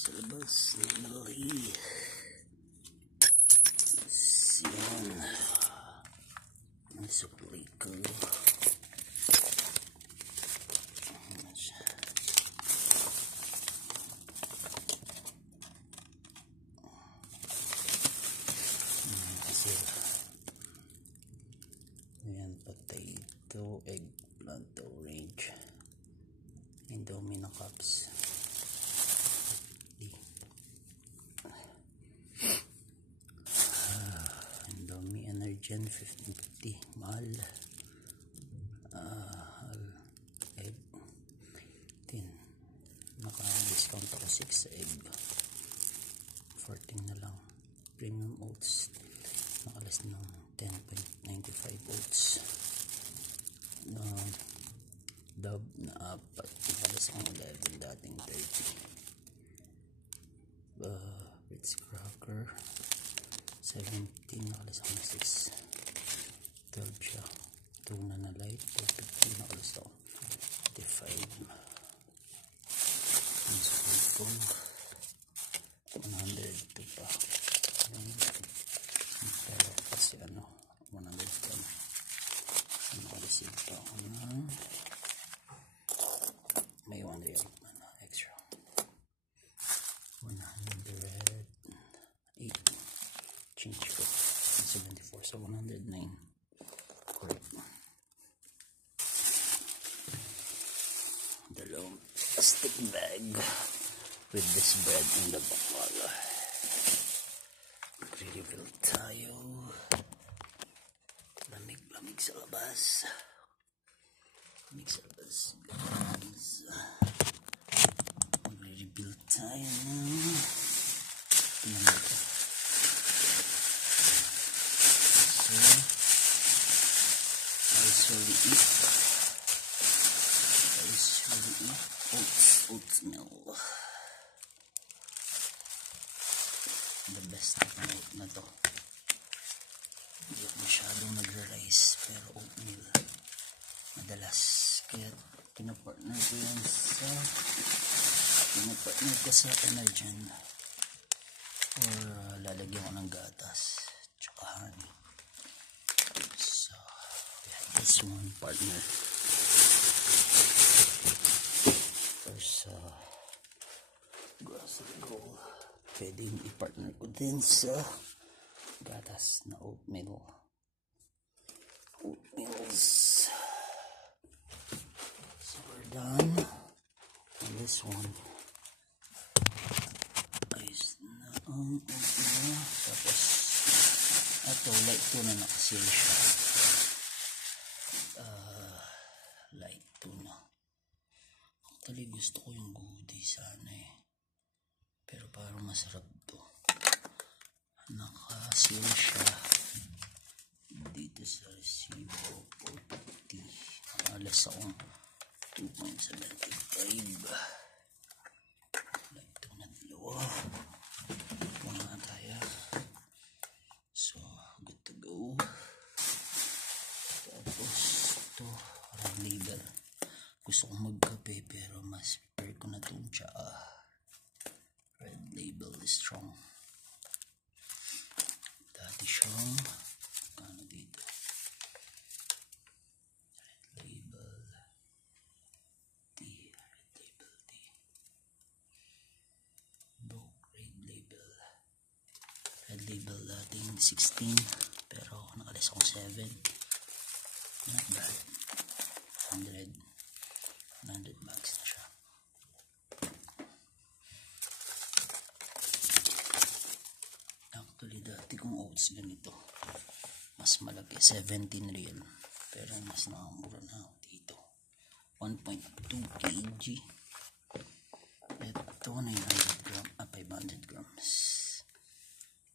Sa labas, nilali. Siyan. Ang supply ko. Kasi ayan, potato, eggplant, orange, Indomie na cups. Indomie Energen 1550, mahal. Egg 10, naka-discount ako 6 sa egg, 14 na lang. Premium oats, nakalas ng 10.95 oats. Dove na 4, nakalas ng 11, dating 30. Ritz cracker 17, nakalas ng 6, 12 siya. Tuna na light 250, nakalas ng 55. Ang spoon 102 pa. Pero kasi 100 pa. Nakareceive pa ako ng may 1 real extra. 108 change ko 74, so 109. Correct. Dalawang plastic bag with this bread in the bottle. Refill tayo. Lamig sa labas. Lamig sa labas, guys. Refill tayo ng pinamig. So I usually eat oatmeal. The best na oat na to. Hindi ako masyadong nagra-rice, pero oatmeal madalas. Kaya pinapartner ko yan sa Energen, or lalagyan ko ng gatas tsaka honey. So yeah, this one partner. First grocery goal, pwede yung i-partner ko din sa gatas na oatmeals. So we're done on this one. Ayos na ang oatmeal. Tapos ito, light tuna na kasi siya. Light tuna. Actually gusto ko yung goodie sana eh, pero parang masarap to. Naka-seal siya dito sa resibo, 450. Nakalas akong 2.75. Like ito na dalawa. Muna na tayo. So good to go. Tapos ito, red label. Gusto kong magkape pero mas prepare ko na itong tsaa. Red label is strong. Dati siyang kano dito. Red label tea. Red label. Red label dating 16 pero nakalis akong 7. Not bad. 100 bucks na siya. Actually dati kong oats ganito mas malaki, 17 real, pero mas nakamura na ako dito. 1.2 kg. Ito 900 gram, 500 grams.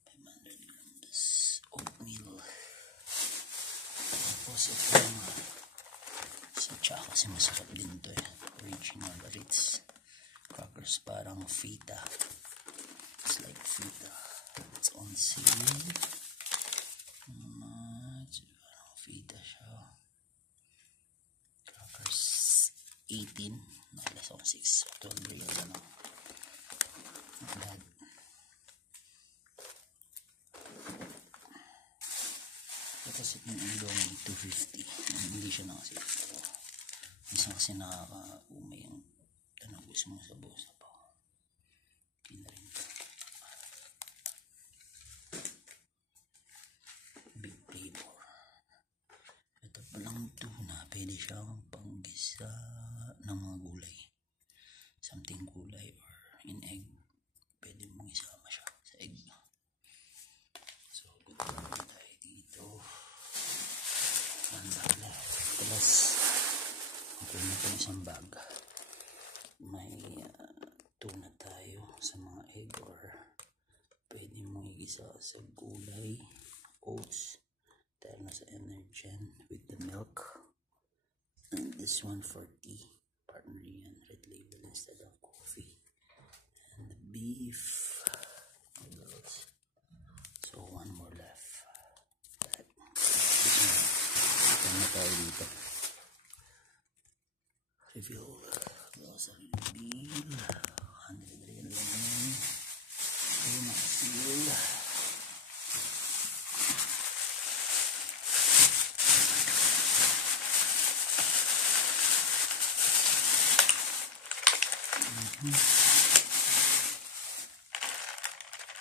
500 grams oatmeal. Tapos ito sa tsa kasi masarap din to eh. Original Ritz crackers, parang fita. It's like fita. It's on sale. Parang fita siya. Crackers 18. Nakalas ako 6. 12 real na lang. Bad. Kasi yung Indomie 250, hindi siya nakasip. Pero minsan kasi nakaka-umay yung tanong gusto mo sa busa pa. Hindi na rin ito. Big flavor. Ito palang tuna, pwede siyang panggisa ng mga gulay. Something gulay or in egg. Pwede mong isama siya sa egg. So, good tayo dito. Plus, okay na ito isang bag. May tuna tayo sa mga egg or pwede mong igisa sa gulay, oats, dahil na sa Energen with the milk. And this one for tea, partner yan, red label instead of coffee. And the beef noodles. So one more left. Ano tayo dito? Reveal grocery bill. 100 rin lang yan. Ayun ang seal.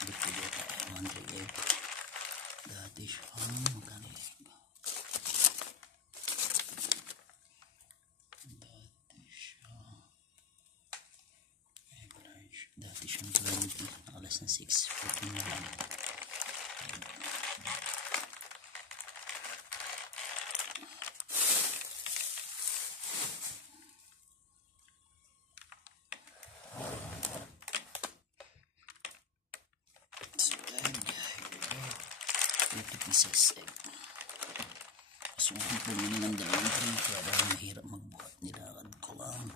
Dito dito tayo 100 egg. Dati siyang magkano egg. Dati siyang 20, nakalas na 6, 14 na lang. So egg, here we go. 30 pieces egg. So kung pumili ng dalawang tray, kaya parang mahirap magbuhat, nilakad ko lang.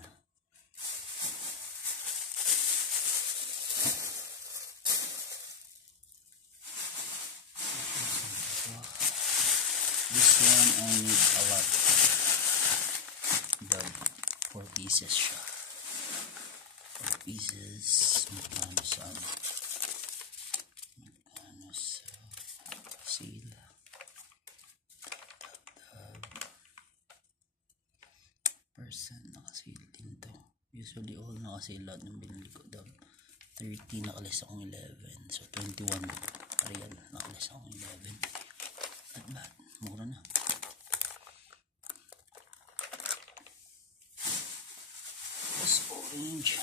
This one I need a lot. The 4 pieces siya. 4 pieces. Magkano sa seal. Percent nakasil din to. Usually all nakasil lahat ng binili ko. 30 nakalis akong 11. So 21 real nakalis akong 11. Not bad. Mura na. Tapos orange.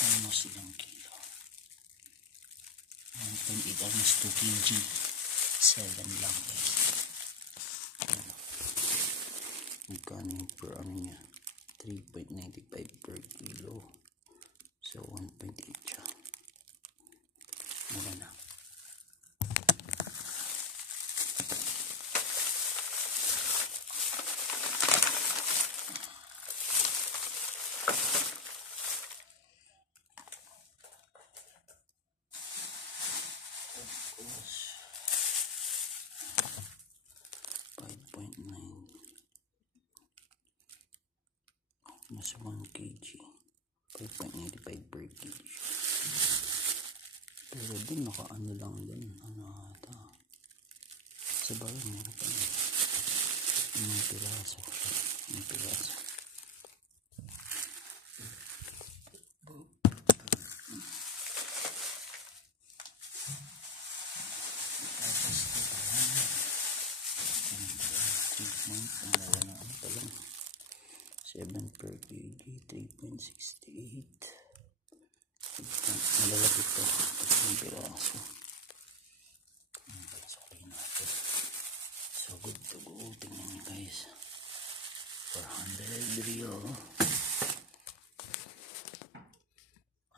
Almost ilang kilo. 1.8 almost 2 kg. 7 lang guys. Magkano yung per ano niya? 3.95 per kilo. So 1.8 siya. Mura na. Mas 1 kg 5.95 per kg. Pero dun nakaano lang dun, ano ata sa bayan meron pa yun yung piraso siya, yung piraso. Tapos ito treatment ang lawa na ano pa lang 7 per kg, 3.68. Malalapit to. Tapos yung piraso. Pasukin natin. So good to go. Tingnan nyo guys. 400 real.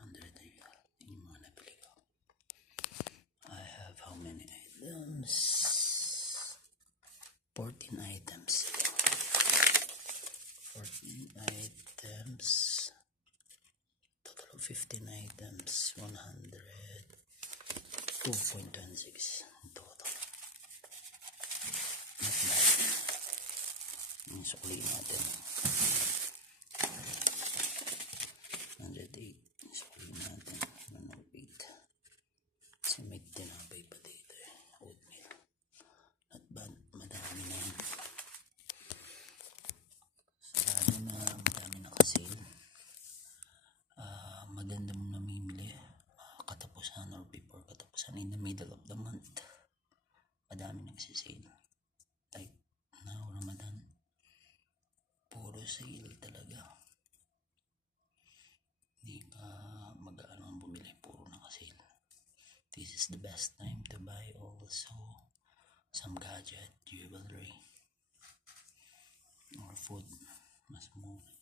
100 real. Yung mga nabili ko. I have how many items? 14 items. 14 items, total of 15 items, 102.26 total. Not bad. Yung sukli natin 108, sukli natin in the middle of the month, madami nagsisale. Like now, Ramadan, puro sale talaga. Hindi ka mag-ano ang bumili, puro nakasale. This is the best time to buy also some gadget, jewelry, or food. Mas mura.